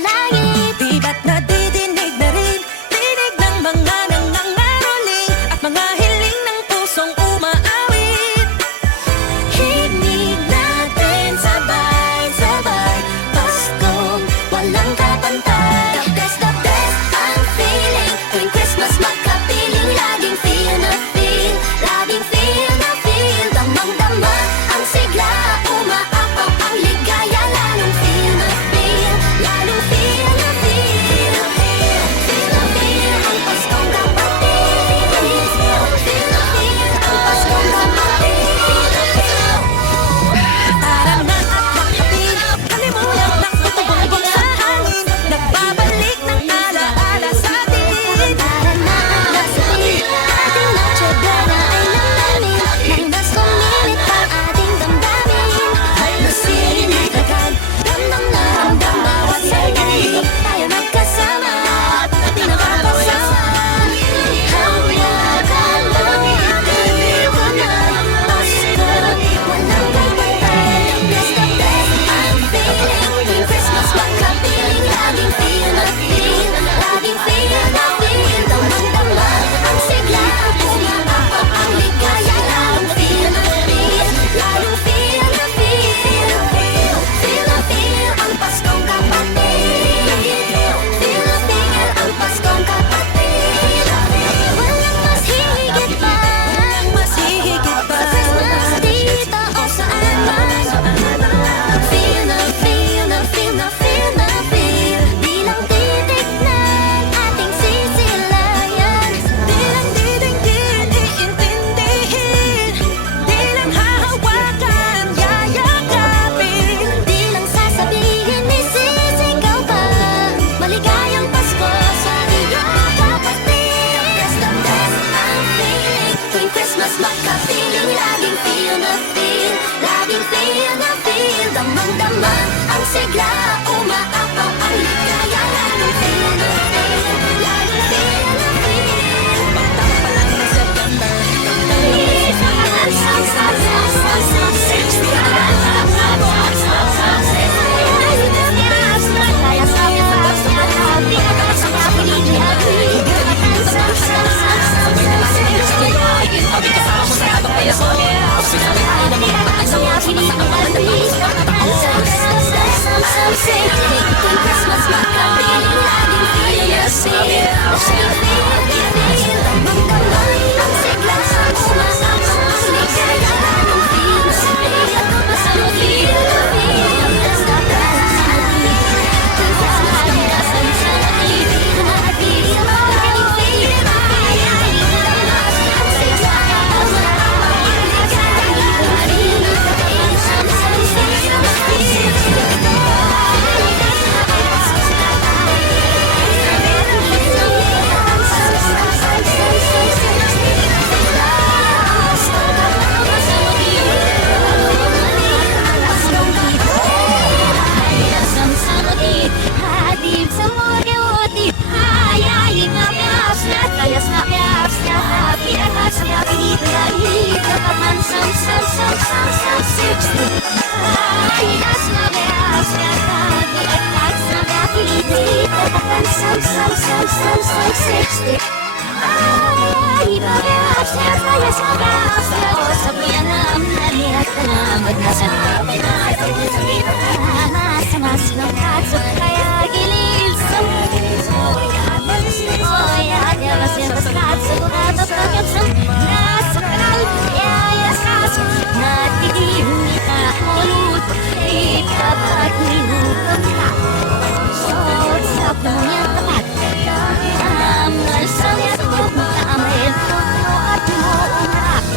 langit. Di ba't nadidinig na rin tinig ng mga nangangaroling at mga hiling ng pusong umaawit. Himig natin sabay-sabay, Paskong walang kapantay. The best ang feeling tuwing Christmas magkapiling. Laging feel na feel, laging feel na feel. Damang-dama ang sigla, umaapaw ang ligaya. Lalong feel na feel, lalong feel na feel. Feel na feel ang Paskong kapatid. Feel na feel ang Paskong kapatid. Tara na at maghatid, kalimutan ng tutubong sa hangin. Nagbabalik ng alaala sa atin. Tara na, maghatid, ating Noche Buena ay lalamin. Nang mas kumilit ang ating damdamin. Lusihin agad, ramdam na ramdam bawat saglit. Tayo magkasama at di nakakasawa. Hawak ang langit, ko na Pasko, walang kapantay. The best ang feeling tuwing Christmas magkapiling. Laging feel na feel, laging feel na feel. Damang-dama ang sigla, umaapaw ang ligaya. Lalong feel na feel, lalong feel na feel. Feel na feel ang Paskong kapatid. Feel na feel ang Paskong kapatid. Walang mas higit pa, walang mas higit pa sa Christmas dito o saan man. Feel na feel na feel na feel na feel. Di lang titignan, ating sisilayan. Di lang didinggin, iintindihin. Di lang hahawakan, yayakapin. Di lang sasabihin, isisigaw pa. Maligayang Pasko sa iyong kapatid. The best ang feeling tuwing Christmas magkapiling. Laging feel na feel, laging feel na feel. Damang-dama ang sigla, umaapaw ang ligaya. Laging feel na feel, laging feel na feel. Pagtang pa lang ng September, Christmas magkapiling. Laging feel na feel, laging feel. Damang-dama ang sigla, umaapaw ang ligaya. Laging feel na feel, laging feel na feel. The best ang feeling tuwing Christmas kamalasan sa atin. Laging feel na feel, damang-dama ang sigla, umaapaw ang ligaya. Laging feel na feel, hatid sa mga gawati. Hayayin nga pias na, kayas nga pias na. Happy at as nga pinitayit. Kataman sam 60. Hayas nga pias na, happy at as nga pinitayit. Kataman sam 60. Ay, pias na, kayas nga pias na. O sabihan na ang nalihat ka na. Magnasan na, pinatay mo sa kita. Mas ng kaso, kaya gilil sa Oya, mas kaso, natapagyan sa nasa kanal. Yayasas, natidihin ka, ulut. Ikapat minutong ka. Sa punyang tapat, amal sa yatog, maamil, at mo umarap.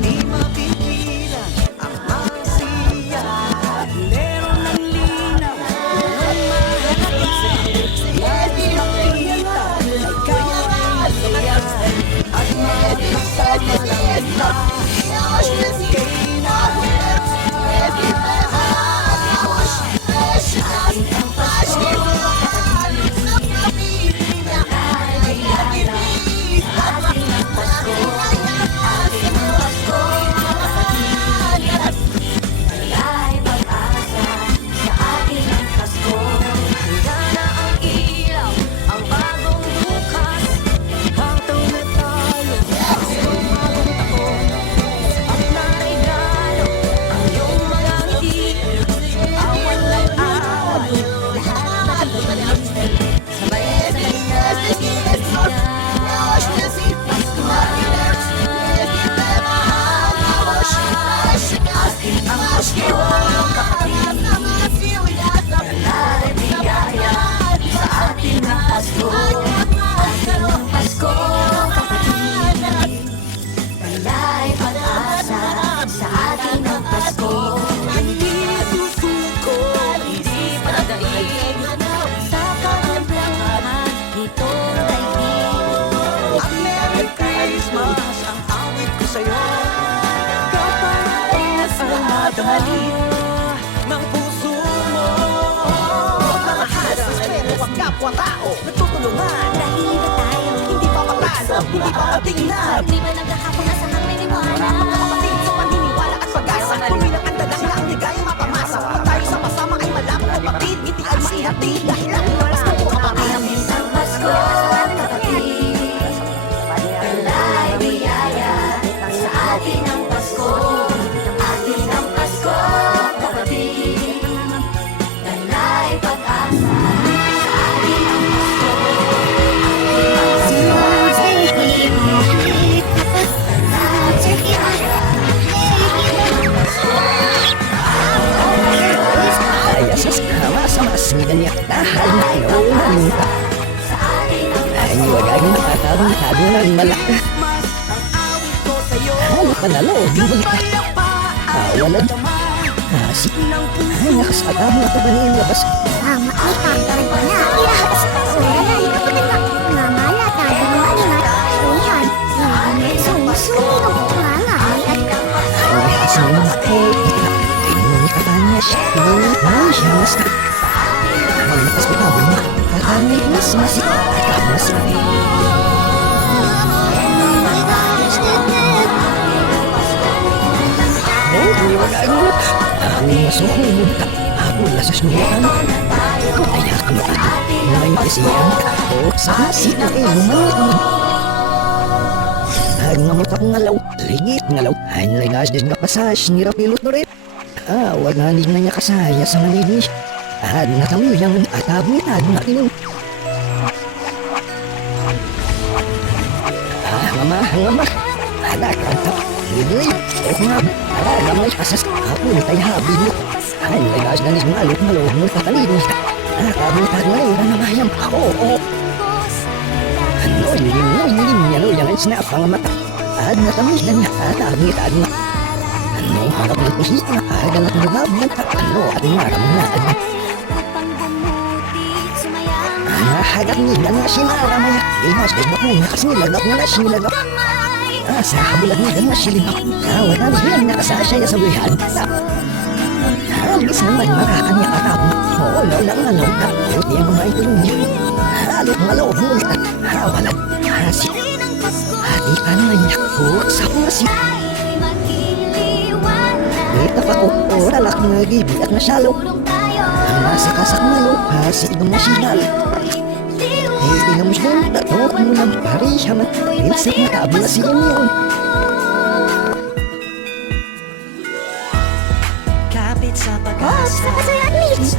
Di mapigilan ang mga siya. Meron ng linaw, walang mahalaga. Lagi makikita, ikaw ay saya. At magkasama lang sila. Okay na. Hatang na tayo, isang bagong taon. At naregalo ang iyong mga ngiti. Awan lang araw, lahat nagdating. Sabay-sabay natin ating ang Pasko, kapatid. Kalay biyaya sa ating ang Pasko. Ating ang Pasko, kapatid. Kalay pag-asa sa ating ang Pasko. Hindi susuko, Hindi padadaig sa kagandahan nitong daigdig. ang Merry Christmas ang awit ko sa'yo. Kapais ang madali ng puso mo. Mga hadas, pero ang kapwa-tao nagtutulungan. Dahil ba tayo Hindi pa patalo, hindi pa patingnan. di ba nagkahapon na sa may liwanag? Mga kapatid sa paniniwala at pag-asa. Tuloy ng andalang na ang ligayang mapamasa. Kung tayo sama-sama ay malapit kapatid. Ngiti ay maihati dahil ang Pasko ko kapatid. Ang isang Pasko, kapatid. Kalay biyaya sa ating ang Pasko. Ating ang Pasko, kapatid. Kalay pag-asa sa ating ang Pasko. Kaya sa sama-sama niya dahil nakinuunan ka. Ay wagagin na katarong tabi ng malaki. Mas ang awit ko sa'yo. Ano panalo, di mo ka. Wala asik. Ay nakasakatang na ito ba niya labas? Tama ay tanggarin ko na. Ihahas pa sa lalay kapatid na. Mamala tayo ng malingat. Uyan, hindi sumusunod. Mangalay at Ay asal mo ko. Ay nuni ka pa niya siya. Ay siya mas ka. Maglakas ko tabo mo. Kakamit mas masik. Mas oh, wagagin mo. Ang masuhulog ka. Habol na sa sinuhan. Ay nakakalo ka. May makasiyan ka. O sa kasi na inuman mo. Ang mamutak ngalaw, ligit ngalaw, ay nalagas din kapasas ni Rapilot na rin. Wag nga na niya kasaya sa malinis. Natami yang atabit na kinong. Mama, anak kanta, hindi, nga, gamay kasas, ako tayo habi mo. Ay nalagas na niya ngalaw, mo katalinis. Kabutag na yun na mayam, oo. Ano yan snap ang mata. Natamis na niya, atabit na. Ano, harap ng kusita, agalat ng labot, at maramnaan. Upang bumuti, sumayang Hagat niya na sinaramaya. Imas din ako nakasilagap na nasilagap. Sa kabulat niya na silibak. Wala na yan nakasasaya sa bulihan. Habis naman makakanya katap. Oo, lang na lang. Buti ang mga itulong niya. Halit maloob multa. Walang hasip. Hati ka na niya. Sa pungasi. Dito pa ko. Lalak na gibi at nasyalo. Ang nasa kasak na lupa sa ibang masinal. Tingnan mo siya, tatok mo lang parihan at pinsik na kabula siya niyon. Kapit sa Oh, pag-asa. sa kasayaan, Mitch.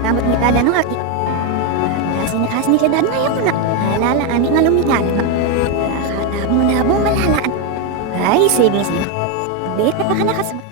kamot ni tada no haki. Kasi ni kadad ngayon ko na. Halala ani nga lumigal. Nabong malalaan. Ay, sige. Bit na pa ka nakasama.